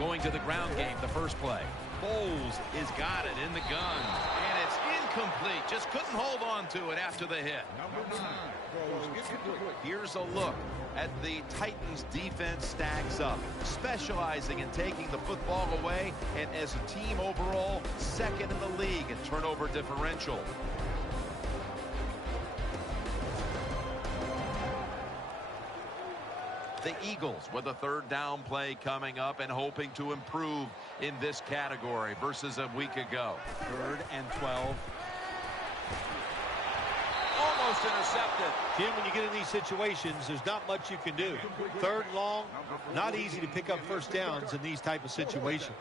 Going to the ground game, the first play. Bowles has got it in the gun. And it's incomplete. Just couldn't hold on to it after the hit. Here's a look at the Titans defense stacks up, specializing in taking the football away, and as a team overall, second in the league in turnover differential. The Eagles with a third down play coming up and hoping to improve in this category versus a week ago. 3rd and 12. Almost intercepted. Jim, when you get in these situations, there's not much you can do. 3rd and long, not easy to pick up first downs in these type of situations.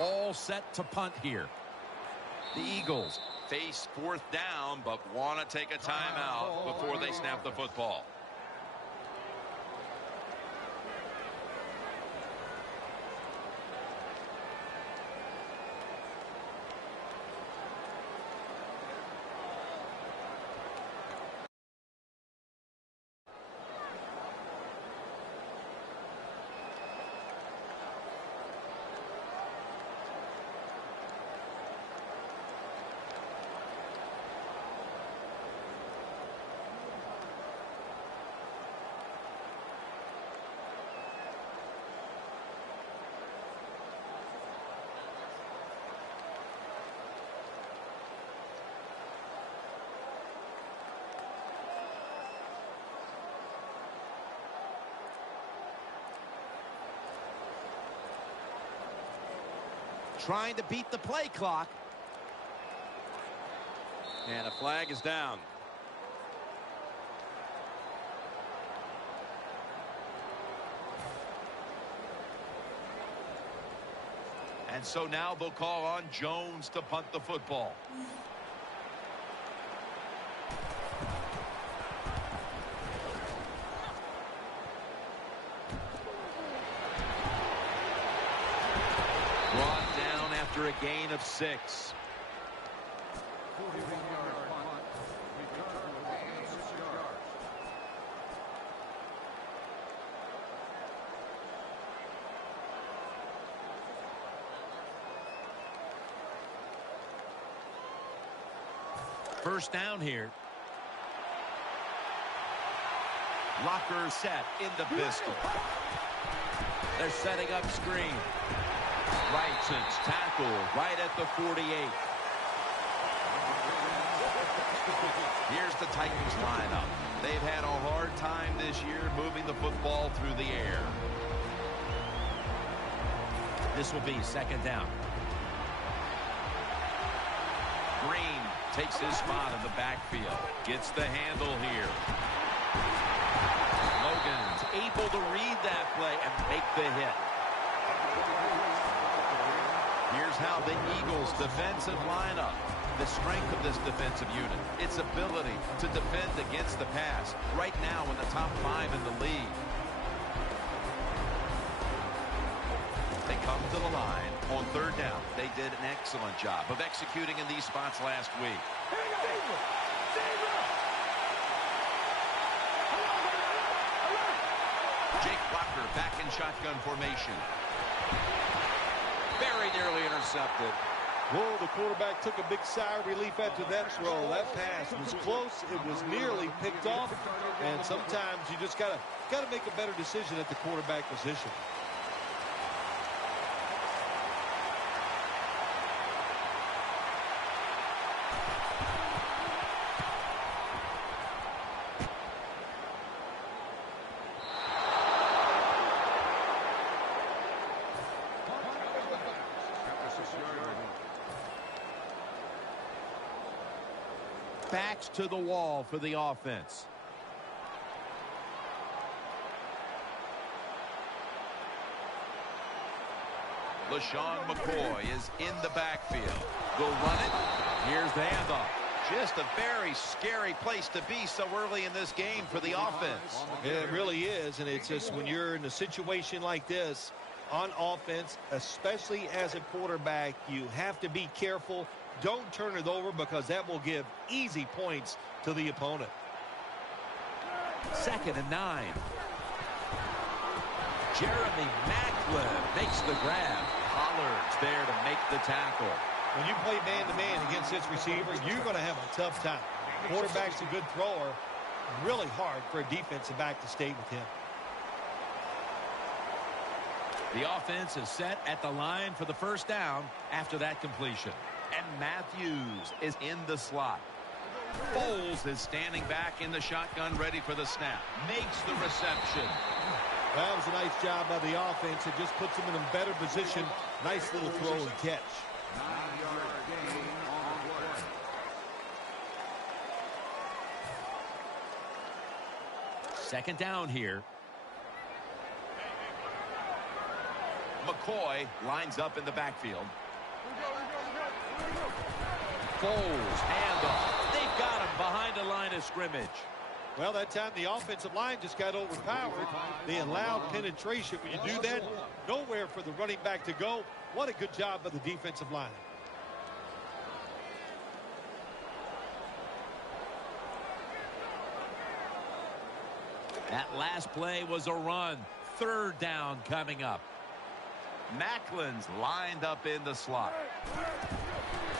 All set to punt here. The Eagles face 4th down, but want to take a timeout before they snap the football. Trying to beat the play clock. And a flag is down. And so now they'll call on Jones to punt the football. Brought down after a gain of 6. First down here. Locker set into pistol. They're setting up screen. Wrightson's tackle right at the 48. Here's the Titans lineup. They've had a hard time this year moving the football through the air. This will be second down. Green takes his spot in the backfield. Gets the handle here. Logan's able to read that play and make the hit. Here's how the Eagles' defensive lineup. The strength of this defensive unit, its ability to defend against the pass. Right now in the top 5 in the league. They come to the line on third down. They did an excellent job of executing in these spots last week. Jake Locker back in shotgun formation. Very nearly intercepted. Whoa, the quarterback took a big sigh of relief after that throw. That pass was close. It was nearly picked off. And sometimes you just gotta make a better decision at the quarterback position. Backs to the wall for the offense. LaShawn McCoy is in the backfield. Will run it. Here's the handoff. Just a very scary place to be so early in this game for the offense. It really is, and it's just when you're in a situation like this on offense, especially as a quarterback, you have to be careful. Don't turn it over because that will give easy points to the opponent. 2nd and 9. Jeremy Maclin makes the grab. Pollard's there to make the tackle. When you play man-to-man against this receiver, you're going to have a tough time. Quarterback's a good thrower. Really hard for a defensive back to stay with him. The offense is set at the line for the first down after that completion. And Matthews is in the slot. Foles is standing back in the shotgun, ready for the snap. Makes the reception. That was a nice job by the offense. It just puts them in a better position. Nice little throw and catch. 9-yard gain on play. Second down here. McCoy lines up in the backfield. Foles, handoff. They've got him behind the line of scrimmage. Well, that time the offensive line just got overpowered. They allowed penetration. When you do that, nowhere for the running back to go. What a good job by the defensive line. That last play was a run. Third down coming up. Macklin's lined up in the slot.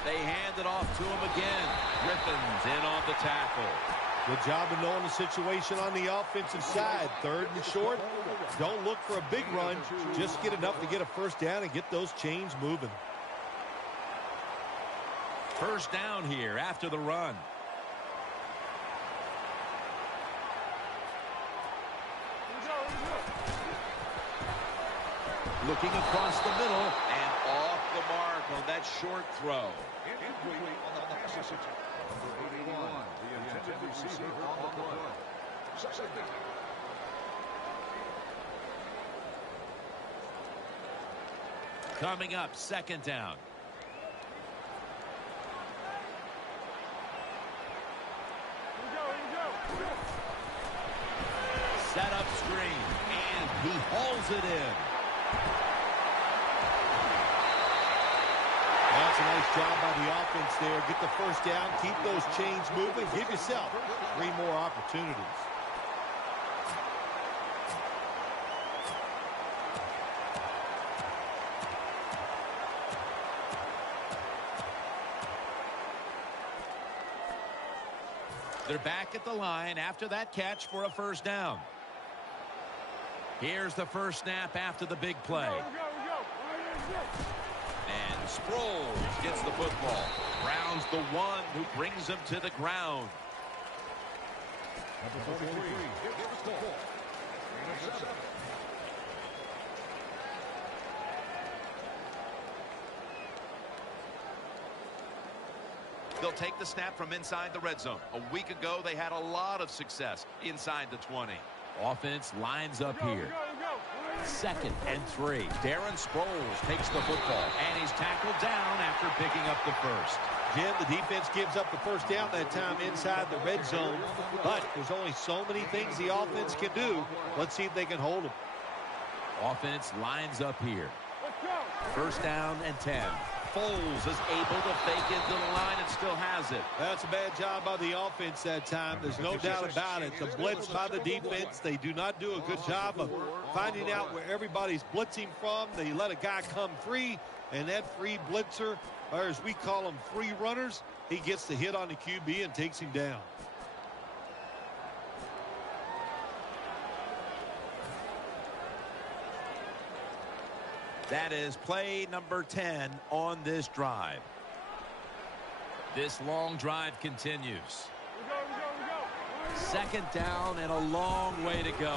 They hand it off to him again. Griffin's in on the tackle. Good job of knowing the situation on the offensive side. Third and short. Don't look for a big run. Just get enough to get a first down and get those chains moving. First down here after the run. Looking across the middle And off the mark on that short throw. Incomplete on the necessity. Number 81, the intended receiver on the play. Second down. coming up. Second down. Set up screen, and he hauls it in. That's a nice job by the offense there. Get the first down, keep those chains moving, give yourself 3 more opportunities. They're back at the line after that catch for a first down. Here's the first snap after the big play. And Sproles gets the football. Brown's the one who brings him to the ground. Number 43, here's the ball. They'll take the snap from inside the red zone. A week ago, they had a lot of success inside the 20. Offense lines up here. 2nd and 3. Darren Sproles takes the football, and he's tackled down after picking up the first. Jim, the defense gives up the first down that time inside the red zone, but there's only so many things the offense can do. Let's see if they can hold them. Offense lines up here. First down and 10. Foles is able to fake into the line and still has it. That's a bad job by the offense that time. There's no doubt about it. The blitz by the defense, they do not do a good job of finding out where everybody's blitzing from. They let a guy come free, and that free blitzer, or as we call them, free runners, he gets the hit on the QB and takes him down. That is play number 10 on this drive. This long drive continues. 2nd down and a long way to go.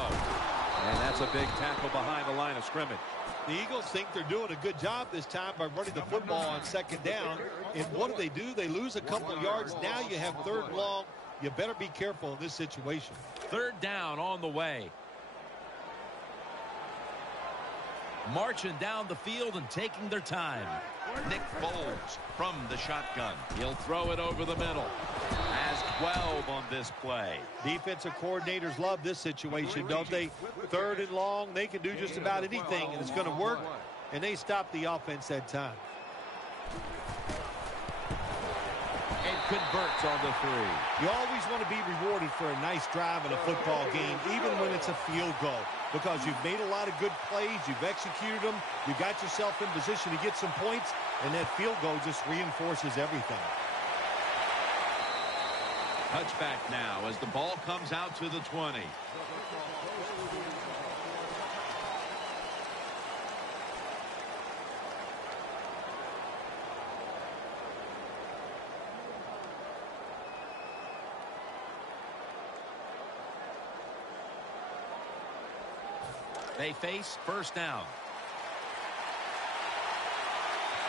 And that's a big tackle behind the line of scrimmage. The Eagles think they're doing a good job this time by running the football on 2nd down. And what do? They lose a couple of yards. Now you have 3rd and long. You better be careful in this situation. 3rd down on the way. Marching down the field and taking their time. Nick Foles from the shotgun. He'll throw it over the middle. Has 12 on this play. Defensive coordinators love this situation, don't they? 3rd and long, they can do just about anything, and it's going to work, and they stop the offense that time. And converts on the three. You always want to be rewarded for a nice drive in a football game, even when it's a field goal, because you've made a lot of good plays, you've executed them, you got yourself in position to get some points, and that field goal just reinforces everything. Touchback now as the ball comes out to the 20. They face first down.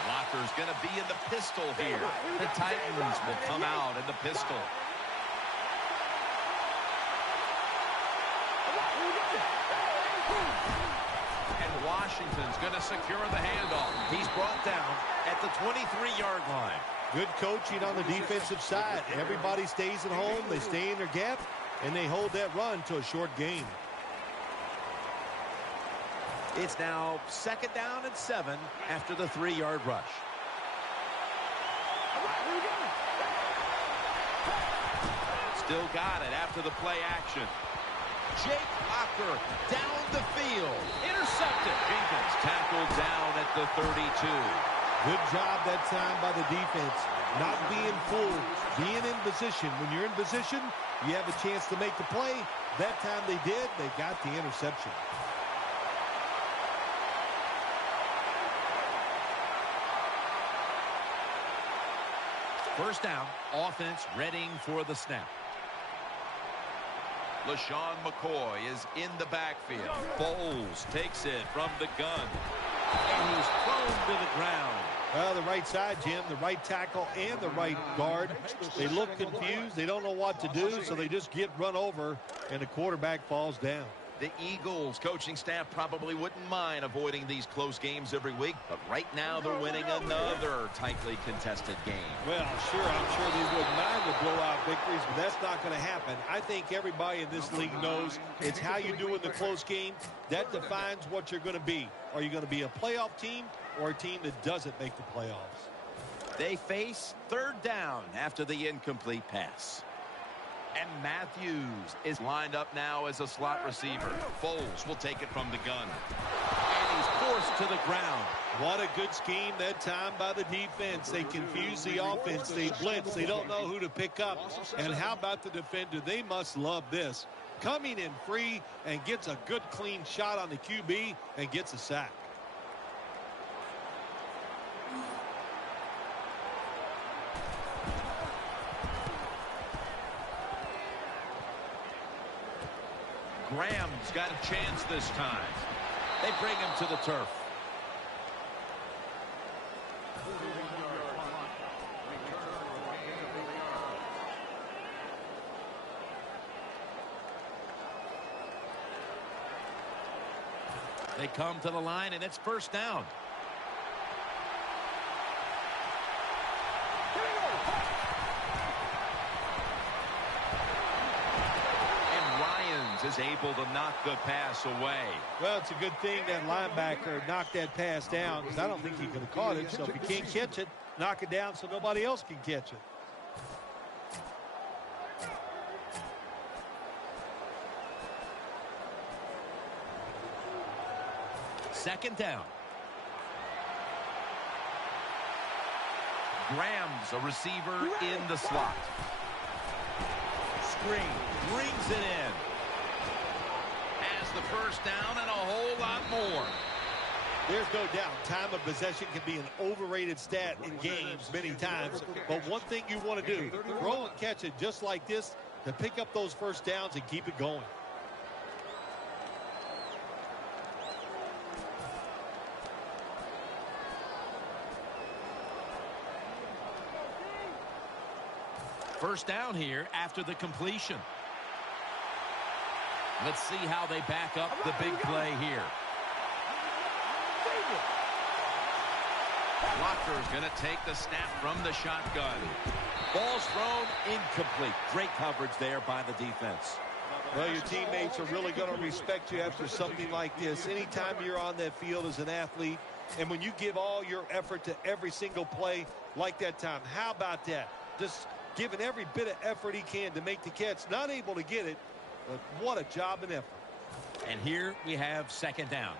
Locker's going to be in the pistol here. The Titans will come out in the pistol. And Washington's going to secure the handoff. He's brought down at the 23-yard line. Good coaching on the defensive side. Everybody stays at home. They stay in their gap, and they hold that run to a short gain. It's now 2nd down and 7 after the 3-yard rush. Still got it after the play action. Jake Locker down the field. Intercepted. Jenkins tackled down at the 32. Good job that time by the defense. Not being fooled. Being in position. When you're in position, you have a chance to make the play. That time they did. They got the interception. First down, offense readying for the snap. LaShawn McCoy is in the backfield. Foles takes it from the gun. And he's thrown to the ground. Well, the right side, Jim, the right tackle and the right guard. They look confused. They don't know what to do, so they just get run over, and the quarterback falls down. The Eagles coaching staff probably wouldn't mind avoiding these close games every week, but right now they're winning another tightly contested game. Well, sure, I'm sure they wouldn't mind the blowout victories, but that's not going to happen. I think everybody in this league knows it's how you do in the close game. That defines what you're going to be. Are you going to be a playoff team or a team that doesn't make the playoffs? They face 3rd down after the incomplete pass. And Matthews is lined up now as a slot receiver. Foles will take it from the gun. And he's forced to the ground. What a good scheme that time by the defense. They confuse the offense. They blitz. They don't know who to pick up. And how about the defender? They must love this. Coming in free and gets a good clean shot on the QB and gets a sack. Graham's got a chance this time. They bring him to the turf. They come to the line, and it's first down. Is able to knock the pass away. Well, it's a good thing that linebacker knocked that pass down, because I don't think he could have caught it. So if he can't catch it, knock it down so nobody else can catch it. Second down. Graham's a receiver in the slot. Screen brings it in. The first down and a whole lot more. There's no doubt time of possession can be an overrated stat in games many times, but one thing you want to do, throw and catch it just like this to pick up those first downs and keep it going. First down here after the completion. Let's see how they back up the big play here. Locker's going to take the snap from the shotgun. Ball's thrown incomplete. Great coverage there by the defense. Well, your teammates are really going to respect you after something like this. Anytime you're on that field as an athlete, and when you give all your effort to every single play like that time, how about that? Just giving every bit of effort he can to make the catch. Not able to get it, but what a job and effort. And here we have second down.